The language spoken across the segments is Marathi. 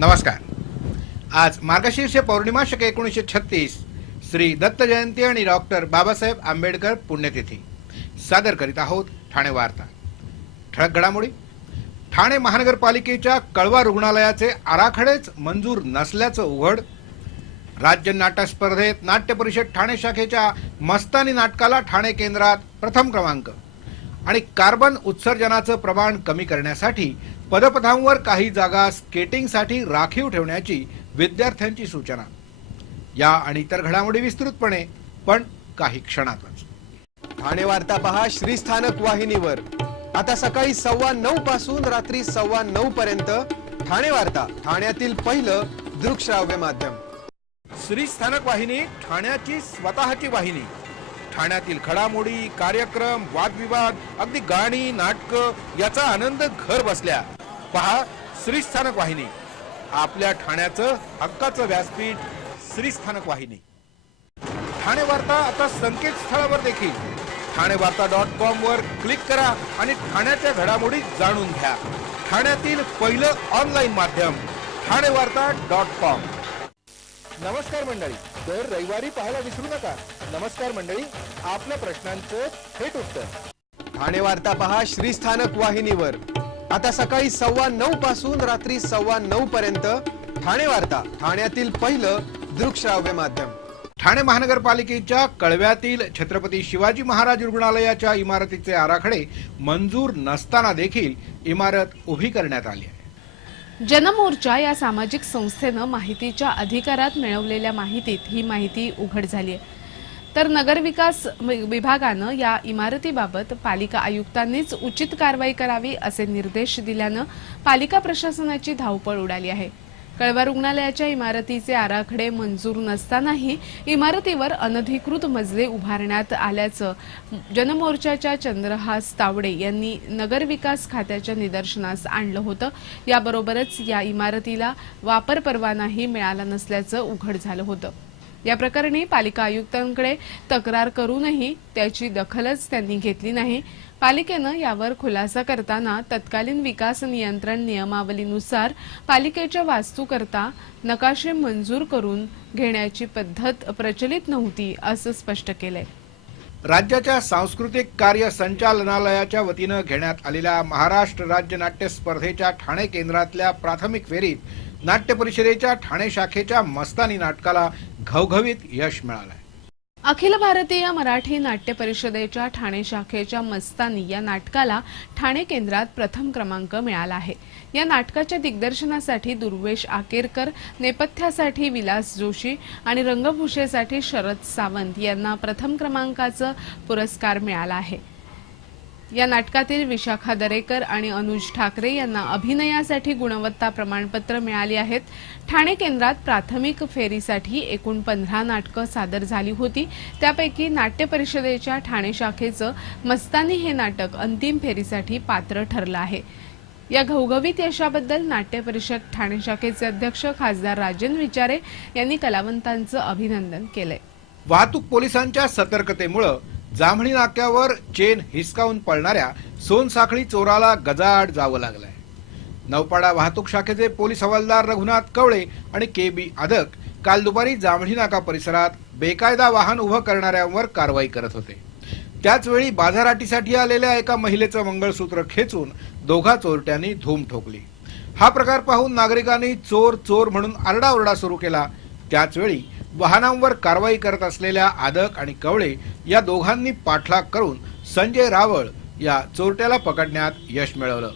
नमस्कार। आज मार्गशीर्ष पौर्णिमा शके 1936 श्री दत्त जयंती आणि डॉक्टर बाबासाहेब आंबेडकर पुण्यतिथी सादर करीत आहोत ठाणे वार्ता। ठळक घडामोडी। ठाणे महानगरपालिकेच्या कळवा रुग्णालयाचे आराखडेच मंजूर नसल्याचं उघड। राज्य नाट्य स्पर्धेत नाट्य परिषद ठाणे शाखेच्या मस्तानी नाटकाला ठाणे केंद्रात प्रथम क्रमांक। आणि कार्बन उत्सर्जनाचं प्रमाण कमी करण्यासाठी पदपथांवर काही जागा स्केटिंगसाठी राखीव ठेवण्याची विद्यार्थ्यांची सूचना। या आणि इतर घडामोडी विस्तृतपणे पण काही क्षणातच। ठाणे वार्ता पहा श्रीस्थानक वाहिनीवर। आता सकाळी 9:15 पासून रात्री 9:15 पर्यंत ठाणे वार्ता, ठाण्यातील पहिलं दृकश्राव्य माध्यम। श्रीस्थानक वाहिनी ठाण्याची स्वतःची वाहिनी। ठाण्यातील घडामोडी, कार्यक्रम, वादविवाद, अगदी गाणी, नाटकं याचा आनंद घर बसल्या पहा श्रीस्थानक वाहिनी। आपल्या ठाण्याचं हक्काचं व्यासपीठ श्रीस्थानक वाहिनी। ठाणे वार्ता आता संकेतस्थळावर देखील ठाणेवार्ता.com वर क्लिक करा आणि ठाण्याच्या घडामोडी जाणून घ्या। ठाण्यातील पहिलं ऑनलाईन माध्यम ठाणेवार्ता.com। नमस्कार मंडळी, दर रविवारी पाहायला विसरू नका। नमस्कार मंडळी, आपल्या प्रश्नांचं थेट उत्तर। ठाणे वार्ता पहा श्रीस्थानक वाहिनीवर। आता सकाळी 9:15 पासून रात्री 9:15 पर्यंत ठाणे वार्ता, ठाण्यातील पहिलं दृकश्राव्य माध्यम। ठाणे महानगरपालिकेच्या कळव्यातील छत्रपती शिवाजी महाराज रुग्णालयाच्या इमारतीचे आराखडे मंजूर नसताना देखील इमारत उभी करण्यात आली आहे। जनमोर्चा या सामाजिक संस्थेनं माहितीच्या अधिकारात मिळवलेल्या माहितीत ही माहिती उघड झाली आहे। तर नगरविकास विभागानं या इमारतीबाबत पालिका आयुक्तांनीच उचित कारवाई करावी असे निर्देश दिल्यानं पालिका प्रशासनाची धावपळ उडाली आहे। कळवा रुग्णालयाच्या इमारतीचे आराखडे मंजूर नसतानाही इमारतीवर अनधिकृत मजले उभारण्यात आल्याचं जनमोर्चाच्या चंद्रहास तावडे यांनी नगरविकास खात्याच्या निदर्शनास आणलं होतं। याबरोबरच या इमारतीला वापर परवानाही मिळाला नसल्याचं उघड झालं होतं। या प्रकरणी पालिका आयुक्तांकडे तक्रार करूनही त्याची दखलच त्यांनी घेतली नाही। पालिकेनं यावर खुलासा करताना तत्कालीन विकास नियंत्रण नियमावलीनुसार पालिकेच्या वास्तूकरता नकाशे मंजूर करून घेण्याची पद्धत प्रचलित नव्हती असं स्पष्ट केलंय। राज्याच्या सांस्कृतिक कार्य संचालनालयाच्या वतीनं घेण्यात आलेल्या महाराष्ट्र राज्य नाट्य स्पर्धेच्या ठाणे केंद्रातल्या प्राथमिक फेरीत नाट्य परिषदेच्या ठाणे शाखेच्या मस्तानी नाटकाला घवघवीत यश मिळालंय। अखिल भारतीय मराठी नाट्य परिषदेच्या ठाणे शाखेच्या मस्तानी या नाटकाला ठाणे केंद्रात प्रथम क्रमांक मिळाला आहे। या नाटकाच्या दिग्दर्शनासाठी दुर्वेश आकेरकर, नेपथ्यासाठी विलास जोशी आणि रंगभूषेसाठी शरद सावंत यांना प्रथम क्रमांकाचा पुरस्कार मिळाला आहे। या नाटकातील विशाखा दरेकर आणि अनुज ठाकरे यांना अभिनयासाठी गुणवत्ता प्रमाणपत्र मिळाली आहेत। ठाणे केंद्रात प्राथमिक फेरीसाठी एकूण 15 नाटकं सादर झाली होती। त्यापैकी नाट्य परिषदेच्या ठाणे शाखेचं मस्तानी हे नाटक अंतिम फेरीसाठी पात्र ठरलं आहे। या घवघवीत यशाबद्दल नाट्य परिषद ठाणे शाखेचे अध्यक्ष खासदार राजन विचारे यांनी कलावंतांचं अभिनंदन केलंय। वाहतूक पोलिसांच्या सतर्कतेमुळे जांभळी नाक्यावर चेन हिसकावून पळणाऱ्या सोनसाखळी चोराला गजाआड जावं लागलंय। नौपाडा वाहतूक शाखेचे पोलीस हवालदार रघुनाथ कवळे आणि KB आदक काल दुपारी जांभळी नाका परिसरात बेकायदा वाहन उभं करणाऱ्यांवर कारवाई करत होते। त्याचवेळी बाजाराटीसाठी आलेल्या एका महिलेचं मंगळसूत्र खेचून दोघा चोरट्यांनी धूम ठोकली। हा प्रकार पाहून नागरिकांनी चोर चोर म्हणून आरडाओरडा सुरू केला। त्याचवेळी वाहनांवर कारवाई करत असलेल्या आदक आणि कवळे या दोघांनी पाठलाग करून संजय रावळ या चोरट्याला पकडण्यात यश मिळवलं।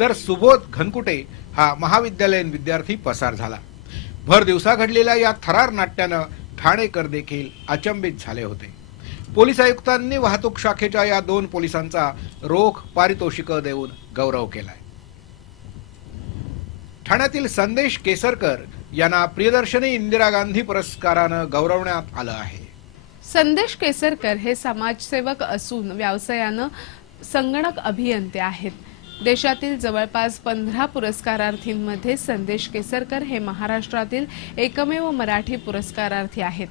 तर सुबोध घनकुटे हा महाविद्यालयीन विद्यार्थी पसार झाला। भर दिवसा घडलेल्या या थरार नाट्यानं ठाणेकर देखील अचंबित झाले होते। पोलीस आयुक्तांनी वाहतूक शाखेच्या या 2 पोलिसांचा रोख पारितोषिकं देऊन गौरव केलाय। ठाण्यातील संदेश केसरकर यांना प्रियदर्शनी इंदिरा गांधी पुरस्कारानं गौरवण्यात आलं आहे। संदेश केसरकर हे समाजसेवक असून व्यवसायानं संगणक अभियंते आहेत। देशातील जवळपास 15 पुरस्कारार्थींमध्ये संदेश केसरकर हे महाराष्ट्रातील एकमेव मराठी पुरस्कारार्थी आहेत।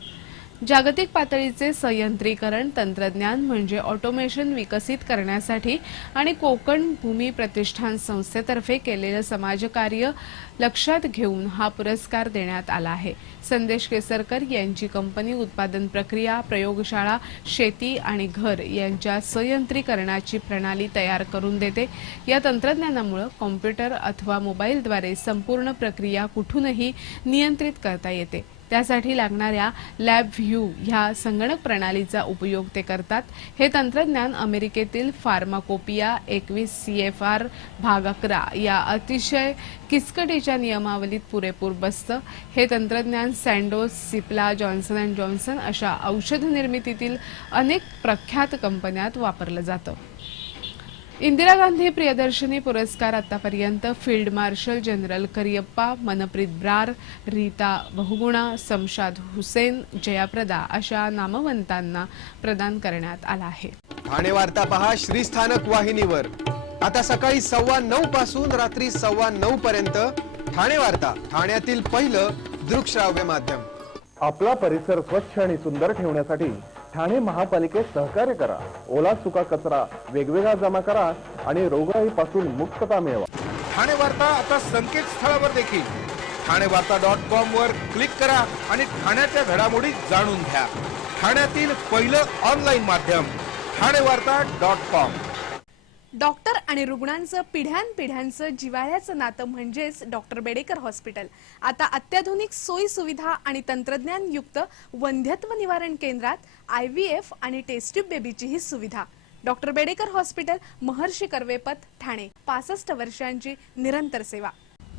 जागतिक पातळीचे संयंत्रीकरण तंत्रज्ञान म्हणजे ऑटोमेशन विकसित करण्यासाठी आणि कोकण भूमी प्रतिष्ठान संस्थेतर्फे केलेलं समाजकार्य लक्षात घेऊन हा पुरस्कार देण्यात आला आहे. संदेश केसरकर यांची कंपनी उत्पादन प्रक्रिया, प्रयोगशाळा, शेती आणि घर यांच्या संयंत्रीकरणाची प्रणाली तयार करून देते. या तंत्रज्ञानामुळे कॉम्प्युटर अथवा मोबाईलद्वारे संपूर्ण प्रक्रिया कुठूनही नियंत्रित करता येते. त्यासाठी लागणाऱ्या लॅब व्ह्यू ह्या संगणक प्रणालीचा उपयोग ते करतात. हे तंत्रज्ञान अमेरिकेतील फार्माकोपिया 21 CFR भाग 11 या अतिशय किचकटीच्या नियमावलीत पुरेपूर बसतं. हे तंत्रज्ञान सँडोज, सिप्ला, जॉन्सन अँड जॉन्सन अशा औषध निर्मितीतील अनेक प्रख्यात कंपन्यात वापरलं जातं. इंदिरा गांधी प्रियदर्शनी पुरस्कार आतापर्यंत field marshal general Cariappa, Manpreet Brar, Rita Bahuguna, Shamshad Hussain, Jayaprada अशा नामवंतांना प्रदान करण्यात आला आहे. ठाणे वार्ता पहा श्रीस्थानक वाहिनीवर. आता सकाळी 9:15 पासून रात्री 9:15 पर्यंत ठाणे वार्ता, ठाण्यातील पहिलं दृकश्राव्य माध्यम. आपला परिसर स्वच्छ आणि सुंदर ठेवण्यासाठी ठाणे महापालिकेत सहकार्य करा. ओला सुका कचरा वेगवेगळा जमा करा आणि रोगराईपासून मुक्तता मिळवा. ठाणे वार्ता आता संकेतस्थळावर देखील ठाणेवार्ता.com वर क्लिक करा आणि ठाण्याच्या घडामोडी जाणून घ्या. ठाण्यातील पहिलं ऑनलाईन माध्यम ठाणेवार्ता.com. डॉक्टर आणि रुग्णांचं पिढ्यानपिढ्यांचं जिव्हाळ्याचं नातं म्हणजेच डॉक्टर बेडेकर हॉस्पिटल. आता अत्याधुनिक सोयी सुविधा आणि तंत्रज्ञानयुक्त वंध्यत्व निवारण केंद्रात IVF आणि टेस्ट ट्यूब बेबीचीही सुविधा. Doctor Bedekar hospital, Maharshi Karvepath, Thane. 65 वर्षांची निरंतर सेवा.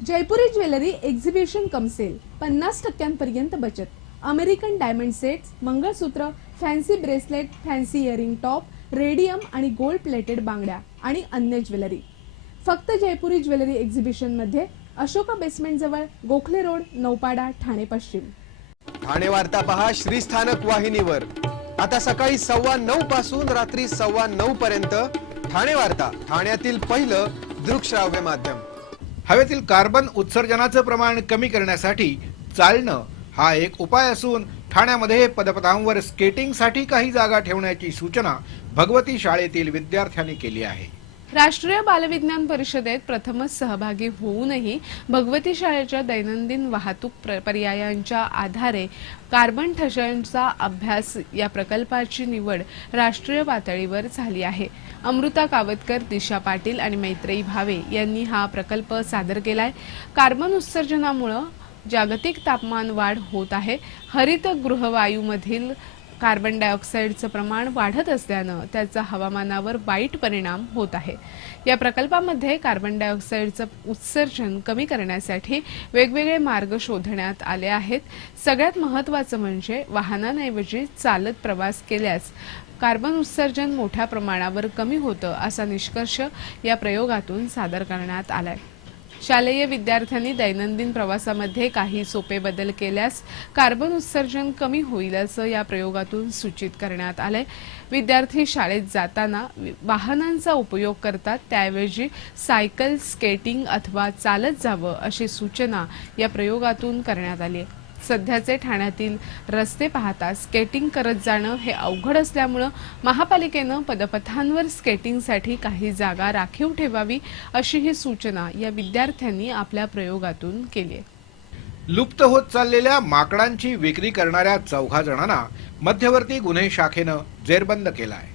Jaipuri jewellery exhibition cum sale, 50% बचत. American diamond sets, mangalsutra, fancy bracelet, fancy earring top, radium आणि गोल्ड प्लेटेड बांगड्या आणि अन्य ज्वेलरी फक्त जयपुरी ज्वेलरी एक्झिबिशन मध्ये, अशोका बेसमेंट जवळ, गोखले रोड, नौपाडा, ठाणे पश्चिम. ठाणे वार्ता पहा श्रीस्थानक वाहिनीवर. आता सकाळी 9:15 पासून रात्री 9:15 पर्यंत ठाणे वार्ता, ठाण्यातील पहिलं दृकश्राव्य माध्यम. हवेतील कार्बन उत्सर्जनाचं प्रमाण कमी करण्यासाठी चालणं हा एक उपाय असून ठाण्यामध्ये पदपथांवर स्केटिंगसाठी काही जागा ठेवण्याची सूचना भगवती शाळेतील विद्यार्थ्यांनी केली आहे. राष्ट्रीय बालविज्ञान परिषदेत प्रथमच सहभागी होऊनही भगवती शाळेच्या दैनंदिन वाहतूक पर्यायांच्या आधारे कार्बन ठशांचा अभ्यास या प्रकल्पाची निवड राष्ट्रीय पातळीवर झाली आहे. अमृता कावतकर, दिशा पाटील आणि मैत्रेयी भावे यांनी हा प्रकल्प सादर केलाय. कार्बन उत्सर्जनामुळे जागतिक तापमान वाढ होत आहे. हरित गृहवायूमधील कार्बन डायऑक्साईडचं प्रमाण वाढत असल्यानं त्याचा हवामानावर वाईट परिणाम होत आहे. या प्रकल्पामध्ये कार्बन डायऑक्साईडचं उत्सर्जन कमी करण्यासाठी वेगवेगळे मार्ग शोधण्यात आले आहेत. सगळ्यात महत्त्वाचं म्हणजे वाहनांऐवजी चालत प्रवास केल्यास कार्बन उत्सर्जन मोठ्या प्रमाणावर कमी होतं, असा निष्कर्ष या प्रयोगातून सादर करण्यात आलाय. शालेय विद्यार्थ्यांनी दैनंदिन प्रवासामध्ये काही सोपे बदल केल्यास कार्बन उत्सर्जन कमी होईल असं या प्रयोगातून सूचित करण्यात आलंय. विद्यार्थी शाळेत जाताना वाहनांचा उपयोग करतात, त्याऐवजी सायकल, स्केटिंग अथवा चालत जावं अशी सूचना या प्रयोगातून करण्यात आली आहे. सध्याचे ठाण्यातील रस्ते पाहता स्केटिंग करत जाणं हे अवघड असल्यामुळं महापालिकेनं पदपथांवर स्केटिंगसाठी काही जागा राखीव ठेवावी अशी ही सूचना या विद्यार्थ्यांनी आपल्या प्रयोगातून केली आहे. लुप्त होत चाललेल्या माकडांची विक्री करणाऱ्या 4 जणांना मध्यवर्ती गुन्हे शाखेनं जेरबंद केला आहे.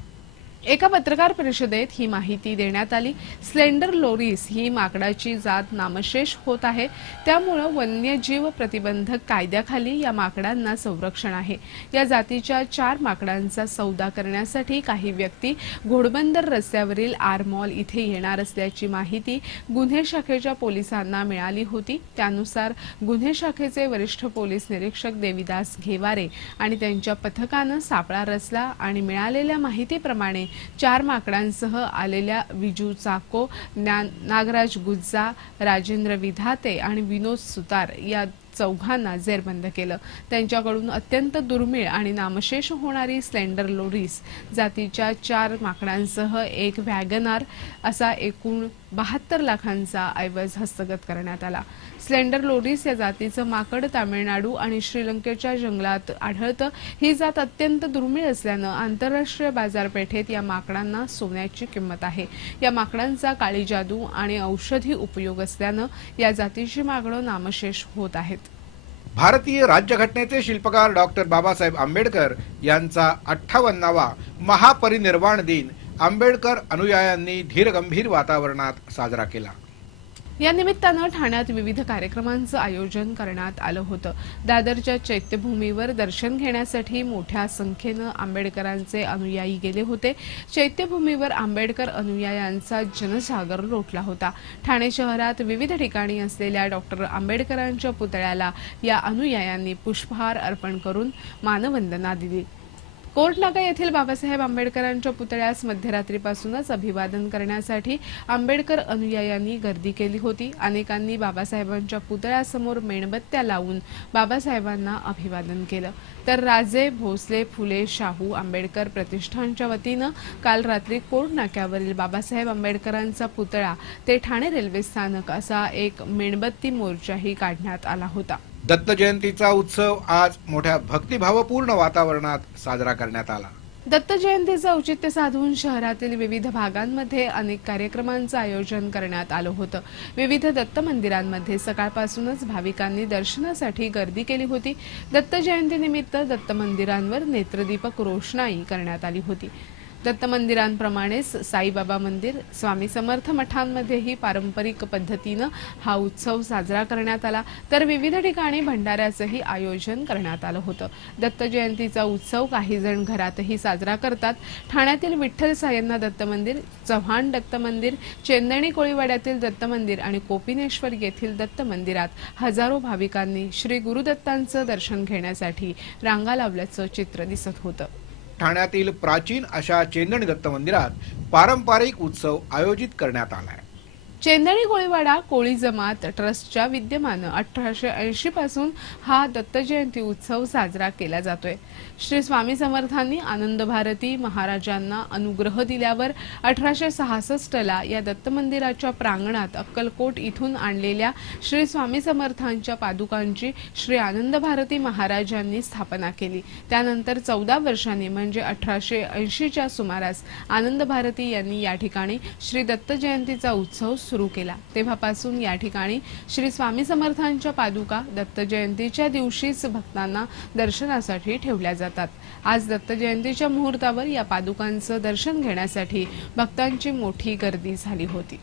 एका पत्रकार परिषदेत ही माहिती देण्यात आली. स्लेंडर लोरीस ही माकडाची जात नामशेष होत आहे, त्यामुळे वन्यजीव प्रतिबंधक कायद्याखाली या माकडांना संरक्षण आहे. या जातीच्या 4 माकडांचा सौदा करण्यासाठी काही व्यक्ती घोडबंदर रस्त्यावरील आर मॉल इथे येणार असल्याची माहिती गुन्हे शाखेच्या पोलिसांना मिळाली होती. त्यानुसार गुन्हे शाखेचे वरिष्ठ पोलीस निरीक्षक देविदास घेवारे आणि त्यांच्या पथकानं सापळा रचला आणि मिळालेल्या माहितीप्रमाणे 4 माकडांसह आलेल्या विजू चाको, नागराज गुज्जा, राजेंद्र विधाते आणि विनोद सुतार या 4घांना जेरबंद केलं. त्यांच्याकडून अत्यंत दुर्मिळ आणि नामशेष होणारी स्लेंडर लोरीस जातीच्या 4 माकडांसह एक वॅगनार असा एकूण 72 लाखांचा ऐवज हस्तगत करण्यात आला. स्लेंडर लोरिस या जातीचं माकड तामिळनाडू आणि श्रीलंकेच्या जंगलात आढळतं. ही जात अत्यंत दुर्मिळ असल्यानं आंतरराष्ट्रीय बाजारपेठेत या माकडांना सोन्याची किंमत आहे. या माकडांचा काळी जादू आणि औषधी उपयोग असल्यानं या जातीची माकडं नामशेष होत आहेत. भारतीय राज्यघटनेचे शिल्पकार डॉक्टर बाबासाहेब आंबेडकर यांचा 58वा महापरिनिर्वाण दिन आंबेडकर अनुयायांनी धीरगंभीर वातावरणात साजरा केला. या निमित्तानं ठाण्यात विविध कार्यक्रमांचं आयोजन करण्यात आलं होतं. दादरच्या चैत्यभूमीवर दर्शन घेण्यासाठी मोठ्या संख्येनं आंबेडकरांचे अनुयायी गेले होते. चैत्यभूमीवर आंबेडकर अनुयायांचा जनसागर लोटला होता. ठाणे शहरात विविध ठिकाणी असलेल्या डॉक्टर आंबेडकरांच्या पुतळ्याला या अनुयायांनी पुष्पहार अर्पण करून मानवंदना दिली. कोर्टनाका येथील बाबासाहेब आंबेडकरांच्या पुतळ्यास मध्यरात्रीपासूनच अभिवादन करण्यासाठी आंबेडकर अनुयायांनी गर्दी केली होती. अनेकांनी बाबासाहेबांच्या पुतळ्यासमोर मेणबत्त्या लावून बाबासाहेबांना अभिवादन केलं. तर राजे भोसले फुले शाहू आंबेडकर प्रतिष्ठानच्या वतीनं काल रात्री कोर्ट नाक्यावरील बाबासाहेब आंबेडकरांचा पुतळा ते ठाणे रेल्वे स्थानक असा एक मेणबत्ती मोर्चाही काढण्यात आला होता. दत्त जयंतीचा उत्सव आज मोठ्या भक्तिभावपूर्ण वातावरणात साजरा करण्यात आला. दत्त जयंतीचं औचित्य साधून शहरातील विविध भागांमध्ये अनेक कार्यक्रमांचं आयोजन करण्यात आलं होतं. विविध दत्त मंदिरांमध्ये सकाळपासूनच भाविकांनी दर्शनासाठी गर्दी केली होती. दत्त जयंतीनिमित्त दत्त मंदिरांवर नेत्रदीपक रोषणाई करण्यात आली होती. दत्त मंदिरांप्रमाणेच साईबाबा मंदिर, स्वामी समर्थ मठांमध्येही पारंपरिक पद्धतीनं हा उत्सव साजरा करण्यात आला. तर विविध ठिकाणी भंडाऱ्याचंही आयोजन करण्यात आलं होतं. दत्त जयंतीचा उत्सव काही जण घरातही साजरा करतात. ठाण्यातील विठ्ठल सायन्ना दत्त मंदिर, चव्हाण दत्त मंदिर, चेंदणी कोळीवाड्यातील दत्त मंदिर आणि कोपिनेश्वर येथील दत्त मंदिरात हजारो भाविकांनी श्री गुरुदत्तांचं दर्शन घेण्यासाठी रांगा लावल्याचं चित्र दिसत होतं. ठाण्यातील प्राचीन अशा चेंदणी दत्त मंदिरात पारंपरिक उत्सव आयोजित करण्यात आलाय. चेंदणी कोळीवाडा कोळी जमात ट्रस्टच्या विद्यमानं 1880 पासून हा दत्त जयंती उत्सव साजरा केला जातोय. श्री स्वामी समर्थांनी आनंद भारती महाराजांना अनुग्रह दिल्यावर 1866ला या दत्त मंदिराच्या प्रांगणात अक्कलकोट इथून आणलेल्या श्री स्वामी समर्थांच्या पादुकांची श्री आनंद भारती महाराजांनी स्थापना केली. त्यानंतर 14 वर्षांनी म्हणजे 1880च्या सुमारास आनंद भारती यांनी या ठिकाणी श्री दत्त जयंतीचा उत्सव सुरू केला. तेव्हापासून या ठिकाणी श्री स्वामी समर्थांच्या पादुका दत्त जयंतीच्या दिवशीच भक्तांना दर्शनासाठी ठेवल्या जातात. आज दत्त जयंतीच्या मुहूर्तावर या पादुकांचं दर्शन घेण्यासाठी भक्तांची मोठी गर्दी झाली होती.